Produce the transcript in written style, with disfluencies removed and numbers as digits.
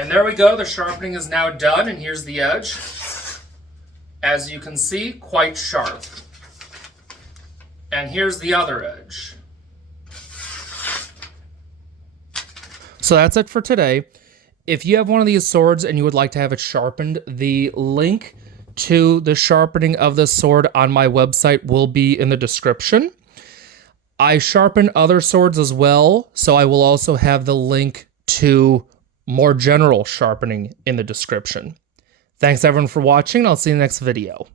And there we go, the sharpening is now done, and here's the edge. As you can see, quite sharp. And here's the other edge. So that's it for today. If you have one of these swords and you would like to have it sharpened, the link to the sharpening of this sword on my website will be in the description. I sharpen other swords as well, so I will also have the link to more general sharpening in the description. Thanks everyone for watching, and I'll see you in the next video.